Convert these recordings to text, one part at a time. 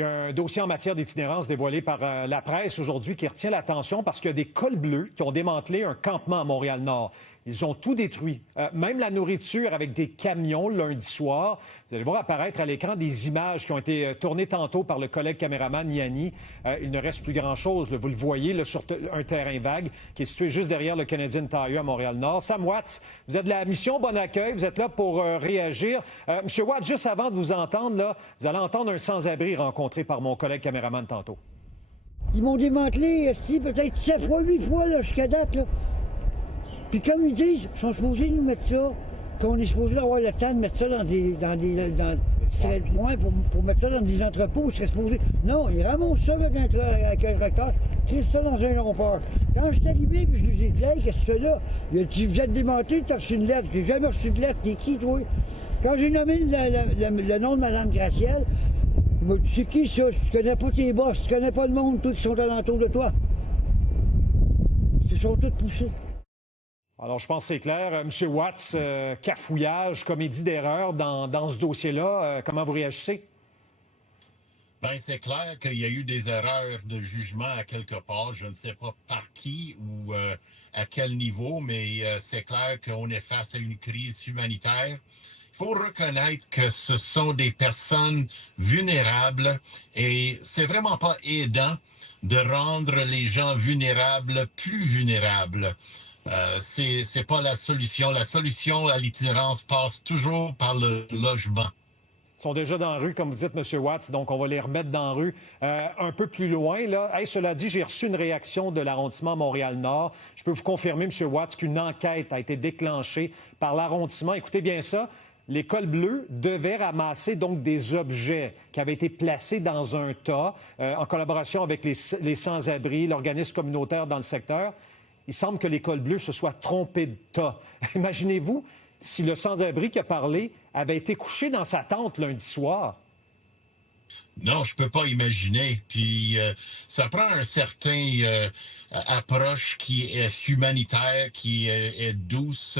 Il y a un dossier en matière d'itinérance dévoilé par la presse aujourd'hui qui retient l'attention parce qu'il y a des cols bleus qui ont démantelé un campement à Montréal-Nord. Ils ont tout détruit, même la nourriture avec des camions lundi soir. Vous allez voir apparaître à l'écran des images qui ont été tournées tantôt par le collègue caméraman Yanni. Il ne reste plus grand-chose. Vous le voyez là, sur un terrain vague qui est situé juste derrière le Canadian Tire à Montréal-Nord. Sam Watts, vous êtes de la mission Bon Accueil. Vous êtes là pour réagir. Monsieur Watts, juste avant de vous entendre, là, vous allez entendre un sans-abri rencontré par mon collègue caméraman tantôt. Ils m'ont démantelé, peut-être 7 fois, 8 fois là, jusqu'à date. Là. Puis comme ils disent, ils sont supposés nous mettre ça, qu'on est supposé avoir le temps de mettre ça pour mettre ça dans des entrepôts, serait supposé. Non, ils ramassent ça avec un tracteur, tirent ça dans un rond-port. Quand je suis arrivé, puis je lui ai dit, hey, qu'est-ce que tu fais là? Il a dit, vous êtes démantelé, tu as reçu une lettre. J'ai jamais reçu de lettre, t'es qui, toi? Quand j'ai nommé le nom de Mme Gracielle, il m'a dit, c'est qui ça? Tu connais pas tes boss, tu connais pas le monde, toi, qui sont alentour de toi. Ils se sont tous poussés. Alors, je pense que c'est clair. Monsieur Watts, cafouillage, comédie d'erreur dans ce dossier-là. Comment vous réagissez? Ben, c'est clair qu'il y a eu des erreurs de jugement à quelque part. Je ne sais pas par qui ou à quel niveau, mais c'est clair qu'on est face à une crise humanitaire. Il faut reconnaître que ce sont des personnes vulnérables et c'est vraiment pas aidant de rendre les gens vulnérables plus vulnérables. C'est pas la solution. La solution à l'itinérance passe toujours par le logement. Ils sont déjà dans la rue, comme vous dites, M. Watts, donc on va les remettre dans la rue un peu plus loin. Là. Hey, cela dit, j'ai reçu une réaction de l'arrondissement Montréal-Nord. Je peux vous confirmer, M. Watts, qu'une enquête a été déclenchée par l'arrondissement. Écoutez bien ça. Les cols bleus devaient ramasser donc des objets qui avaient été placés dans un tas en collaboration avec les sans-abri, l'organisme communautaire dans le secteur. Il semble que les cols bleus se soient trompés de tas. Imaginez-vous si le sans-abri qui a parlé avait été couché dans sa tente lundi soir. Non, je peux pas imaginer. Puis ça prend un certain approche qui est humanitaire, qui est douce.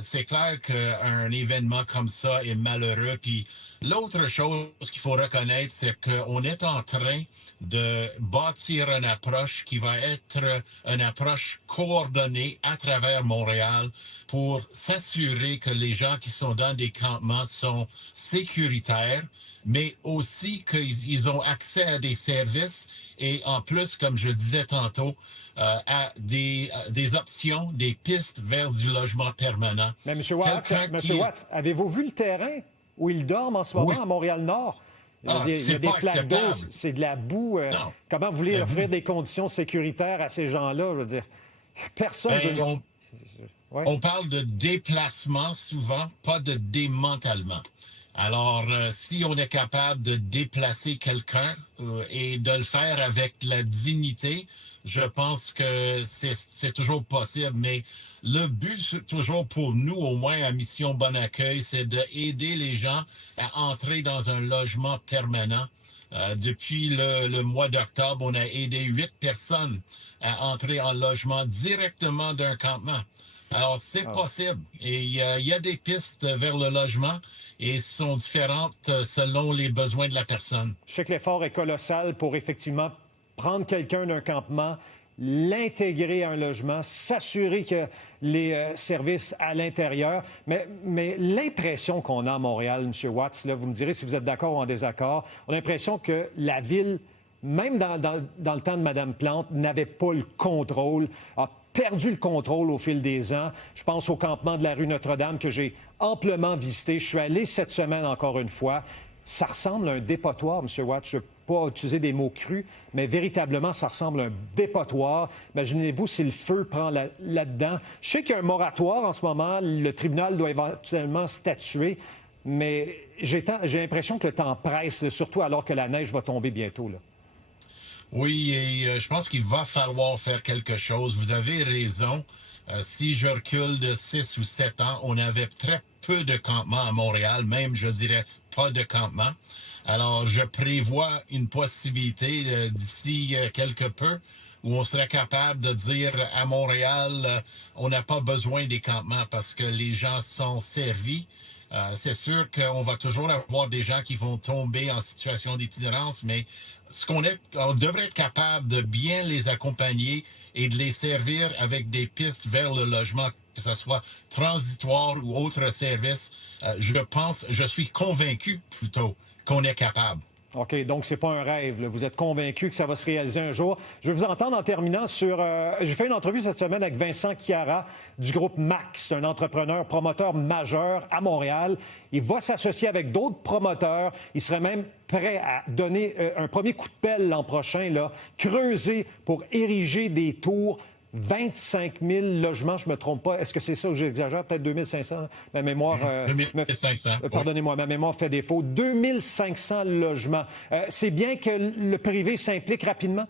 C'est clair qu'un événement comme ça est malheureux. Puis l'autre chose qu'il faut reconnaître, c'est qu'on est en train de bâtir une approche qui va être une approche coordonnée à travers Montréal pour s'assurer que les gens qui sont dans des campements sont sécuritaires, mais aussi qu'ils ont accès à des services et en plus, comme je disais tantôt, à des options, des pistes vers du logement permanent. Mais M. Watts, avez-vous vu le terrain où ils dorment en ce moment à Montréal-Nord? Il y a des flaques d'eau, c'est de la boue. Comment vous voulez offrir des conditions sécuritaires à ces gens-là? Je veux dire, personne ne veut... On parle de déplacement souvent, pas de démantèlement. Alors, si on est capable de déplacer quelqu'un et de le faire avec la dignité, je pense que c'est toujours possible. Mais le but, toujours pour nous, au moins à Mission Bon Accueil, c'est d'aider les gens à entrer dans un logement permanent. Depuis le mois d'octobre, on a aidé 8 personnes à entrer en logement directement d'un campement. Alors, c'est possible. Et il y a des pistes vers le logement et sont différentes selon les besoins de la personne. Je sais que l'effort est colossal pour effectivement prendre quelqu'un d'un campement, l'intégrer à un logement, s'assurer que les services à l'intérieur. Mais l'impression qu'on a à Montréal, M. Watts, là, vous me direz si vous êtes d'accord ou en désaccord, on a l'impression que la ville, même dans le temps de Mme Plante, n'avait pas le contrôle, a perdu le contrôle au fil des ans. Je pense au campement de la rue Notre-Dame que j'ai amplement visité. Je suis allé cette semaine encore une fois. Ça ressemble à un dépotoir, M. Watts. Je ne veux pas utiliser des mots crus, mais véritablement, ça ressemble à un dépotoir. Imaginez-vous si le feu prend là-dedans. Je sais qu'il y a un moratoire en ce moment. Le tribunal doit éventuellement statuer, mais j'ai l'impression que le temps presse, surtout alors que la neige va tomber bientôt, là. Oui, et je pense qu'il va falloir faire quelque chose. Vous avez raison. Si je recule de 6 ou 7 ans, on avait très peu de campements à Montréal, même, je dirais, pas de campements. Alors, je prévois une possibilité d'ici quelque peu où on serait capable de dire à Montréal, on n'a pas besoin des campements parce que les gens sont servis C'est sûr qu'on va toujours avoir des gens qui vont tomber en situation d'itinérance, mais on devrait être capable de bien les accompagner et de les servir avec des pistes vers le logement, que ce soit transitoire ou autre service. Je suis convaincu plutôt qu'on est capable. OK, donc c'est pas un rêve. Là. Vous êtes convaincu que ça va se réaliser un jour. Je vais vous entendre en terminant sur... J'ai fait une entrevue cette semaine avec Vincent Chiara du groupe MAC. C'est un entrepreneur, promoteur majeur à Montréal. Il va s'associer avec d'autres promoteurs. Il serait même prêt à donner un premier coup de pelle l'an prochain, là, creuser pour ériger des tours. 25 000 logements, je ne me trompe pas. Est-ce que c'est ça que j'exagère? Peut-être 2 500? Ma mémoire... 2500. Pardonnez-moi, ma mémoire fait défaut. 2 500 logements. C'est bien que le privé s'implique rapidement?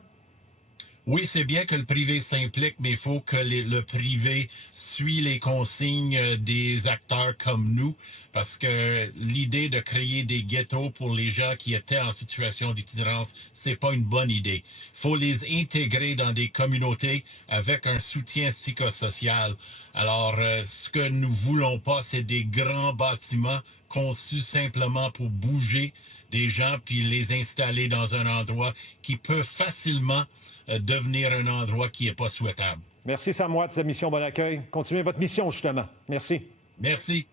Oui, c'est bien que le privé s'implique, mais il faut que le privé suit les consignes des acteurs comme nous, parce que l'idée de créer des ghettos pour les gens qui étaient en situation d'itinérance, c'est pas une bonne idée. Il faut les intégrer dans des communautés avec un soutien psychosocial. Alors, ce que nous voulons pas, c'est des grands bâtiments conçus simplement pour bouger des gens puis les installer dans un endroit qui peut facilement devenir un endroit qui n'est pas souhaitable. Merci, Sam Watts, de Mission Bon Accueil. Continuez votre mission, justement. Merci. Merci.